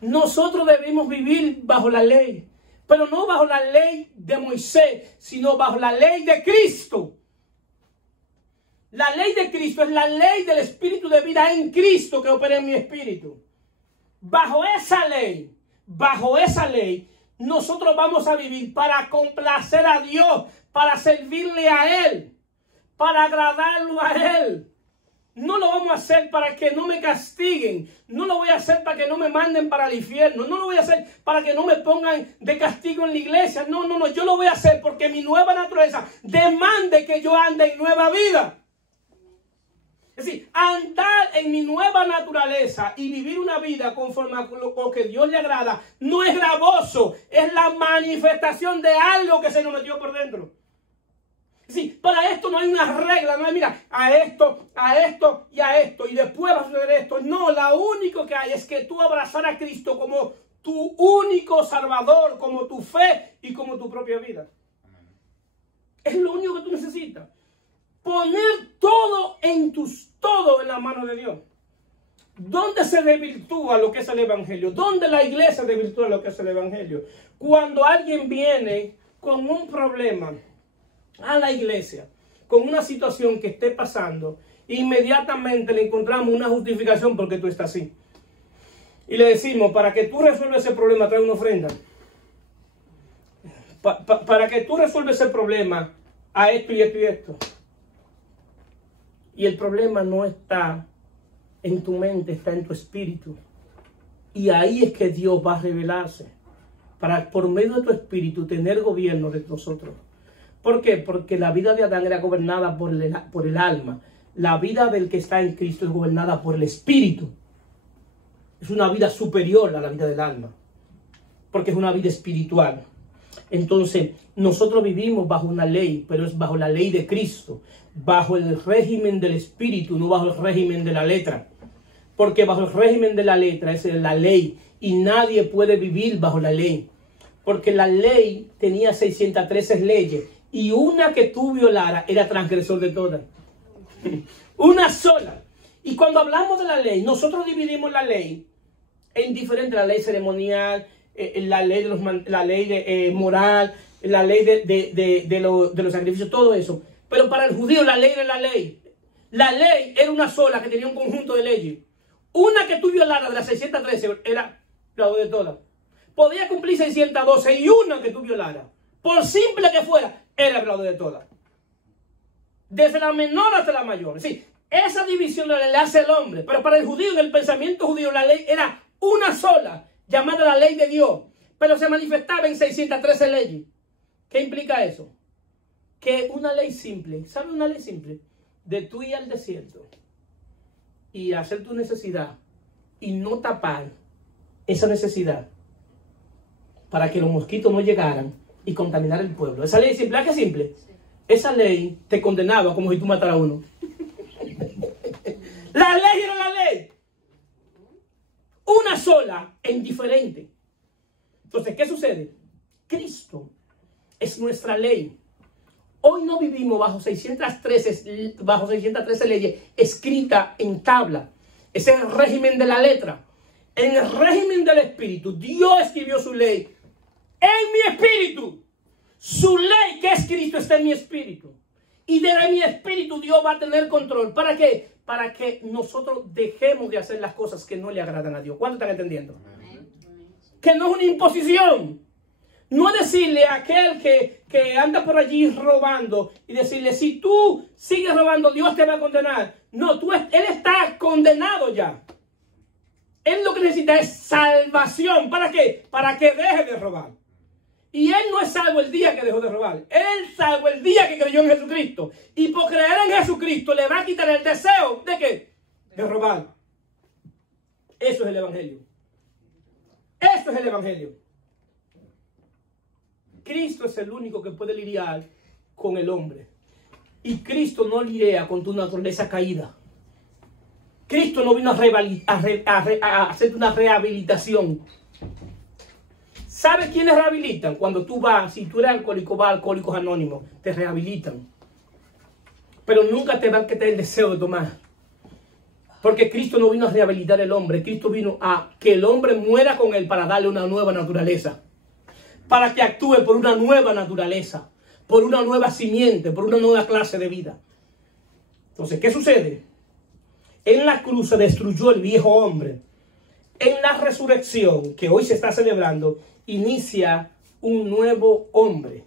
Nosotros debemos vivir bajo la ley. Pero no bajo la ley de Moisés, sino bajo la ley de Cristo. La ley de Cristo es la ley del Espíritu de vida en Cristo que opera en mi espíritu. Bajo esa ley, nosotros vamos a vivir para complacer a Dios, para servirle a Él, para agradarlo a Él. No lo vamos a hacer para que no me castiguen. No lo voy a hacer para que no me manden para el infierno. No lo voy a hacer para que no me pongan de castigo en la iglesia. No. Yo lo voy a hacer porque mi nueva naturaleza demande que yo ande en nueva vida. Es decir, andar en mi nueva naturaleza y vivir una vida conforme a lo que Dios le agrada no es gravoso. Es la manifestación de algo que se nos metió por dentro. Sí, para esto no hay una regla, no hay, mira, a esto y a esto, y después va a suceder esto. No, lo único que hay es que tú abrazar a Cristo como tu único Salvador, como tu fe y como tu propia vida. Es lo único que tú necesitas. Poner todo en las manos de Dios. ¿Dónde se desvirtúa lo que es el Evangelio? ¿Dónde la iglesia desvirtúa lo que es el Evangelio? Cuando alguien viene con un problema a la iglesia, con una situación que esté pasando, inmediatamente le encontramos una justificación porque tú estás así. Y le decimos, para que tú resuelvas ese problema, trae una ofrenda. Para que tú resuelvas ese problema, a esto y esto y esto. Y el problema no está en tu mente, está en tu espíritu. Y ahí es que Dios va a revelarse, para por medio de tu espíritu tener gobierno de nosotros. ¿Por qué? Porque la vida de Adán era gobernada por el alma. La vida del que está en Cristo es gobernada por el espíritu. Es una vida superior a la vida del alma, porque es una vida espiritual. Entonces, nosotros vivimos bajo una ley, pero es bajo la ley de Cristo, bajo el régimen del espíritu, no bajo el régimen de la letra. Porque bajo el régimen de la letra es la ley, y nadie puede vivir bajo la ley. Porque la ley tenía 613 leyes, y una que tú violaras era transgresor de todas. Una sola. Y cuando hablamos de la ley, nosotros dividimos la ley en diferentes, la ley ceremonial, la ley moral, la ley de los sacrificios, todo eso. Pero para el judío la ley era la ley. La ley era una sola que tenía un conjunto de leyes. Una que tú violaras de las 613 era la de todas. Podía cumplir 612 y una que tú violaras, por simple que fuera, era el de todas. Desde la menor hasta la mayor. Sí, esa división le hace el hombre. Pero para el judío, en el pensamiento judío, la ley era una sola, llamada la ley de Dios. Pero se manifestaba en 613 leyes. ¿Qué implica eso? Que una ley simple, ¿sabe una ley simple? De tú ir al desierto y hacer tu necesidad y no tapar esa necesidad para que los mosquitos no llegaran y contaminar el pueblo. Esa ley simple, ¿a qué simple? Sí. Esa ley te condenaba como si tú mataras a uno. La ley era la ley. Una sola e indiferente. Entonces, ¿qué sucede? Cristo es nuestra ley. Hoy no vivimos bajo 613 leyes escritas en tabla. Ese es el régimen de la letra. En el régimen del espíritu, Dios escribió su ley en mi espíritu. Su ley, que es Cristo, está en mi espíritu. Y de mi espíritu Dios va a tener control. ¿Para qué? Para que nosotros dejemos de hacer las cosas que no le agradan a Dios. ¿Cuántos están entendiendo? Que no es una imposición. No es decirle a aquel que anda por allí robando y decirle, si tú sigues robando, Dios te va a condenar. No, él está condenado ya. Él lo que necesita es salvación. ¿Para qué? Para que deje de robar. Y él no es salvo el día que dejó de robar. Él es salvo el día que creyó en Jesucristo. Y por creer en Jesucristo le va a quitar el deseo ¿de qué? De robar. Eso es el evangelio. Eso es el evangelio. Cristo es el único que puede lidiar con el hombre. Y Cristo no lidia con tu naturaleza caída. Cristo no vino a hacer una rehabilitación. ¿Sabes quiénes rehabilitan? Cuando tú vas, si tú eres alcohólico, vas a Alcohólicos Anónimos, te rehabilitan. Pero nunca te van a quitar el deseo de tomar. Porque Cristo no vino a rehabilitar al hombre. Cristo vino a que el hombre muera con él para darle una nueva naturaleza. Para que actúe por una nueva naturaleza. Por una nueva simiente. Por una nueva clase de vida. Entonces, ¿qué sucede? En la cruz se destruyó el viejo hombre. En la resurrección, que hoy se está celebrando, inicia un nuevo hombre.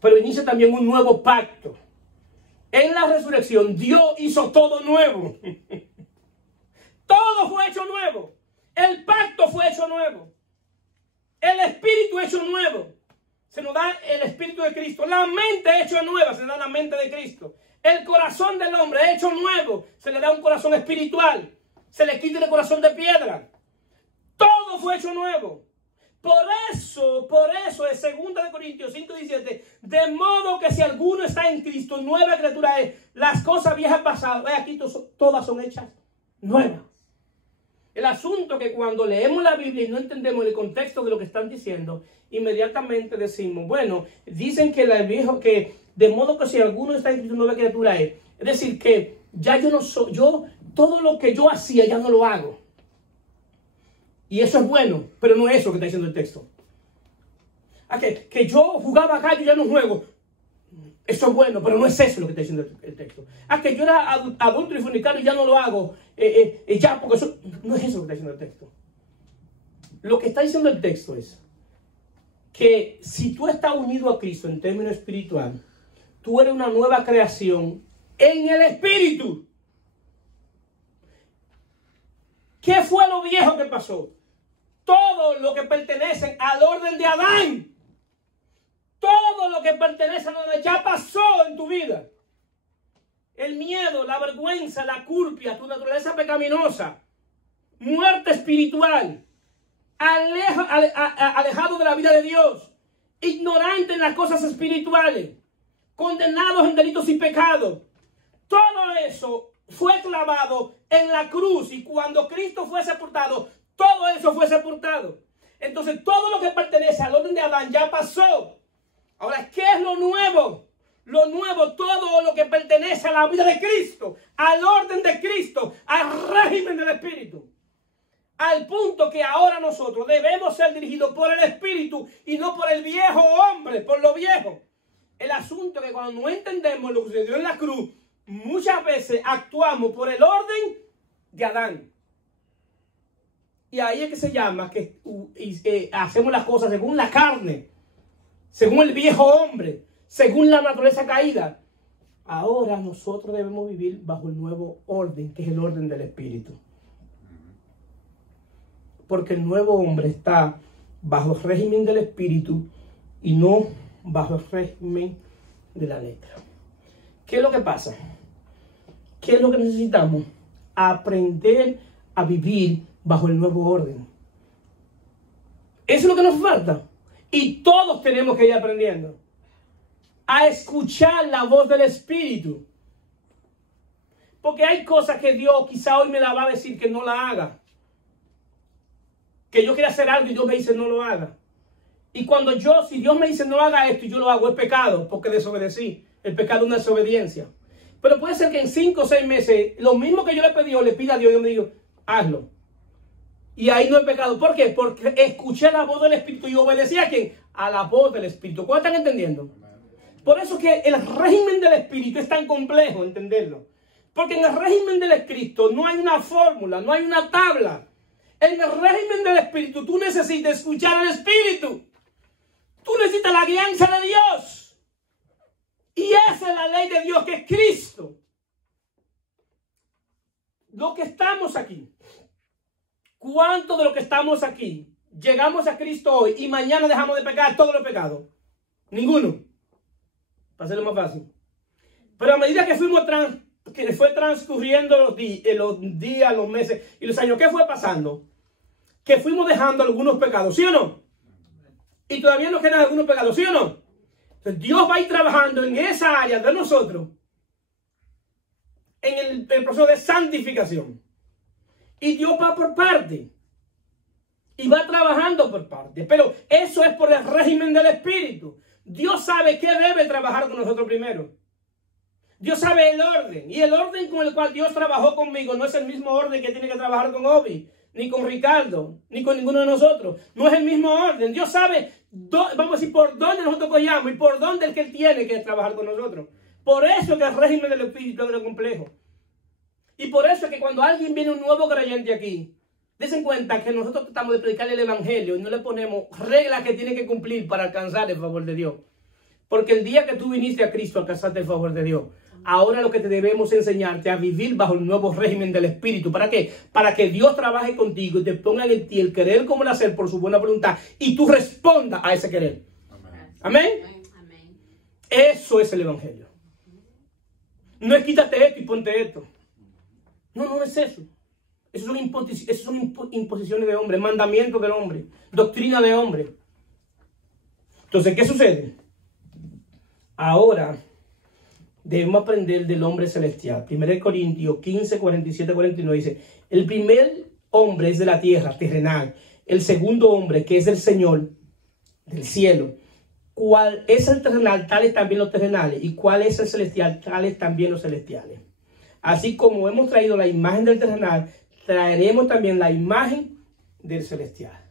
Pero inicia también un nuevo pacto. En la resurrección, Dios hizo todo nuevo. Todo fue hecho nuevo. El pacto fue hecho nuevo. El espíritu hecho nuevo. Se nos da el espíritu de Cristo. La mente hecha nueva. Se da la mente de Cristo. El corazón del hombre hecho nuevo. Se le da un corazón espiritual. Se le quita el corazón de piedra. Todo fue hecho nuevo. Por eso es 2 Corintios 5:17. De modo que si alguno está en Cristo, nueva criatura es. Las cosas viejas pasadas, aquí todas son hechas nuevas. El asunto que cuando leemos la Biblia y no entendemos el contexto de lo que están diciendo, inmediatamente decimos, bueno, dicen que de modo que si alguno está en Cristo, nueva criatura es. Es decir, que ya yo no soy, todo lo que yo hacía ya no lo hago. Y eso es bueno, pero no es eso que está diciendo el texto. Que yo jugaba acá, yo ya no juego. Eso es bueno, pero no es eso lo que está diciendo el texto. Que yo era adulto y fornicario y ya no lo hago. Ya, porque eso no es eso lo que está diciendo el texto. Lo que está diciendo el texto es que si tú estás unido a Cristo en términos espiritual, tú eres una nueva creación en el espíritu. ¿Qué fue lo viejo que pasó? Todo lo que pertenece al orden de Adán. Todo lo que pertenece a Adán ya pasó en tu vida. El miedo, la vergüenza, la culpa, tu naturaleza pecaminosa, muerte espiritual, alejado de la vida de Dios, ignorante en las cosas espirituales, condenados en delitos y pecados. Todo eso fue clavado en la cruz, y cuando Cristo fue sepultado, todo eso fue sepultado. Entonces todo lo que pertenece al orden de Adán ya pasó. Ahora, ¿qué es lo nuevo? Lo nuevo, todo lo que pertenece a la vida de Cristo, al orden de Cristo, al régimen del Espíritu. Al punto que ahora nosotros debemos ser dirigidos por el Espíritu y no por el viejo hombre, por lo viejo. El asunto es que cuando no entendemos lo que sucedió en la cruz, muchas veces actuamos por el orden de Adán. Y ahí es que se llama que hacemos las cosas según la carne, según el viejo hombre, según la naturaleza caída. Ahora nosotros debemos vivir bajo el nuevo orden, que es el orden del Espíritu. Porque el nuevo hombre está bajo el régimen del Espíritu y no bajo el régimen de la letra. ¿Qué es lo que pasa? ¿Qué es lo que necesitamos? Aprender a vivir bajo el nuevo orden. Eso es lo que nos falta. Y todos tenemos que ir aprendiendo a escuchar la voz del Espíritu. Porque hay cosas que Dios quizá hoy me la va a decir que no la haga. Que yo quiera hacer algo y Dios me dice no lo haga. Y si Dios me dice no haga esto y yo lo hago, es pecado porque desobedecí. El pecado es una desobediencia. Pero puede ser que en 5 o 6 meses, lo mismo que yo le pedí, le pida a Dios y yo me digo, hazlo. Y ahí no es pecado. ¿Por qué? Porque escuché la voz del Espíritu y obedecí a ¿quién? A la voz del Espíritu. ¿Cuál están entendiendo? Por eso que el régimen del Espíritu es tan complejo entenderlo. Porque en el régimen del Espíritu no hay una fórmula, no hay una tabla. En el régimen del Espíritu tú necesitas escuchar al Espíritu. Tú necesitas la guianza de Dios. Y esa es la ley de Dios, que es Cristo. Lo que estamos aquí. ¿Cuántos de los que estamos aquí llegamos a Cristo hoy y mañana dejamos de pecar todos los pecados? Ninguno. Para hacerlo más fácil. Pero a medida que fue transcurriendo los días, los meses y los años, ¿qué fue pasando? Que fuimos dejando algunos pecados, ¿sí o no? Y todavía nos quedan algunos pecados, ¿sí o no? Entonces Dios va a ir trabajando en esa área de nosotros, en el proceso de santificación. Y Dios va por parte. Y va trabajando por parte. Pero eso es por el régimen del Espíritu. Dios sabe qué debe trabajar con nosotros primero. Dios sabe el orden. Y el orden con el cual Dios trabajó conmigo no es el mismo orden que tiene que trabajar con Obi, ni con Ricardo, ni con ninguno de nosotros. No es el mismo orden. Dios sabe, vamos a decir, por dónde nosotros cogemos y por dónde es que Él tiene que trabajar con nosotros. Por eso que el régimen del Espíritu es complejo. Y por eso es que cuando alguien viene un nuevo creyente aquí, den cuenta que nosotros tratamos de predicar el Evangelio y no le ponemos reglas que tiene que cumplir para alcanzar el favor de Dios. Porque el día que tú viniste a Cristo alcanzaste el favor de Dios. Ahora lo que te debemos enseñarte a vivir bajo el nuevo régimen del Espíritu. ¿Para qué? Para que Dios trabaje contigo y te ponga en ti el querer como el hacer por su buena voluntad. Y tú respondas a ese querer. Amén. ¿Amén? Eso es el Evangelio. No es quítate esto y ponte esto. No es eso. Eso son imposiciones de hombre, mandamientos del hombre, doctrina de hombre. Entonces, ¿qué sucede? Ahora debemos aprender del hombre celestial. 1 Corintios 15, 47, 49 dice: el primer hombre es de la tierra, terrenal. El segundo hombre, que es del Señor, del cielo. ¿Cuál es el terrenal? Tales también los terrenales. ¿Y cuál es el celestial? Tales también los celestiales. Así como hemos traído la imagen del terrenal, traeremos también la imagen del celestial.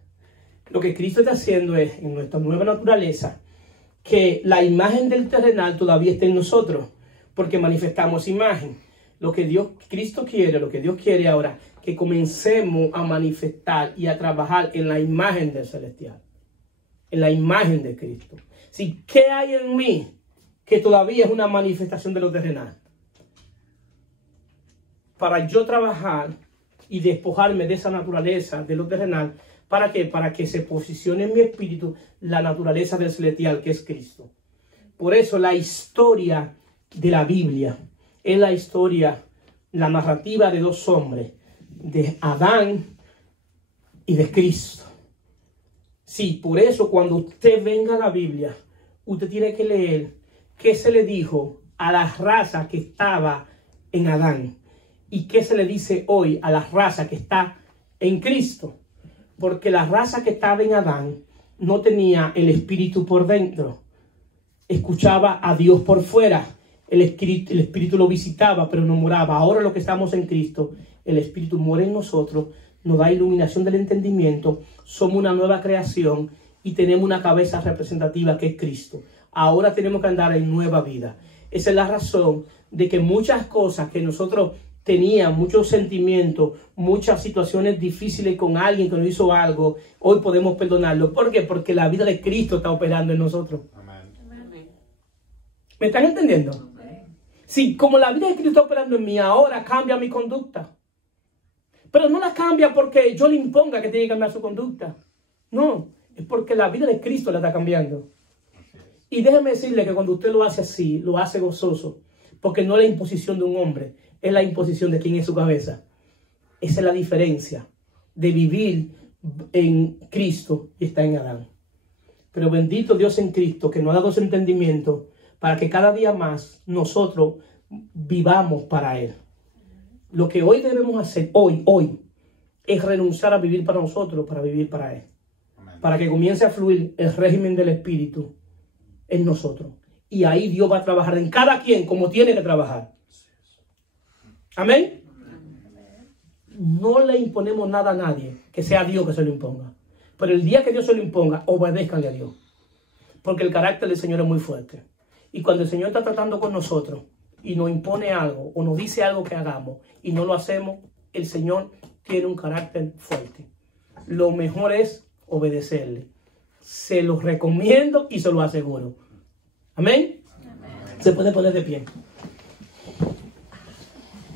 Lo que Cristo está haciendo es, en nuestra nueva naturaleza, que la imagen del terrenal todavía esté en nosotros, porque manifestamos imagen. Lo que Cristo quiere, lo que Dios quiere ahora, que comencemos a manifestar y a trabajar en la imagen del celestial, en la imagen de Cristo. ¿Sí? ¿Qué hay en mí que todavía es una manifestación de lo terrenal? Para yo trabajar y despojarme de esa naturaleza, de lo terrenal, ¿para qué? Para que se posicione en mi espíritu la naturaleza del celestial, que es Cristo. Por eso la historia de la Biblia es la historia, la narrativa de dos hombres, de Adán y de Cristo. Sí, por eso cuando usted venga a la Biblia, usted tiene que leer qué se le dijo a la raza que estaba en Adán. ¿Y qué se le dice hoy a la raza que está en Cristo? Porque la raza que estaba en Adán no tenía el espíritu por dentro. Escuchaba a Dios por fuera. El espíritu lo visitaba, pero no moraba. Ahora lo que estamos en Cristo, el espíritu mora en nosotros, nos da iluminación del entendimiento. Somos una nueva creación y tenemos una cabeza representativa que es Cristo. Ahora tenemos que andar en nueva vida. Esa es la razón de que muchas cosas que nosotros tenía muchos sentimientos, muchas situaciones difíciles con alguien que nos hizo algo, hoy podemos perdonarlo. ¿Por qué? Porque la vida de Cristo está operando en nosotros. Amén. ¿Me están entendiendo? Sí, como la vida de Cristo está operando en mí, ahora cambia mi conducta. Pero no la cambia porque yo le imponga que tiene que cambiar su conducta. No, es porque la vida de Cristo la está cambiando. Y déjeme decirle que cuando usted lo hace así, lo hace gozoso, porque no es la imposición de un hombre, es la imposición de quien es su cabeza. Esa es la diferencia de vivir en Cristo y estar en Adán. Pero bendito Dios en Cristo, que nos ha dado ese entendimiento para que cada día más nosotros vivamos para Él. Lo que hoy debemos hacer, hoy, es renunciar a vivir para nosotros, para vivir para Él. Amén. Para que comience a fluir el régimen del Espíritu en nosotros. Y ahí Dios va a trabajar en cada quien como tiene que trabajar. Amén. No le imponemos nada a nadie, que sea Dios que se lo imponga. Pero el día que Dios se lo imponga, obedézcanle a Dios. Porque el carácter del Señor es muy fuerte. Y cuando el Señor está tratando con nosotros y nos impone algo o nos dice algo que hagamos y no lo hacemos, el Señor tiene un carácter fuerte. Lo mejor es obedecerle. Se los recomiendo y se lo aseguro. Amén. Se puede poner de pie.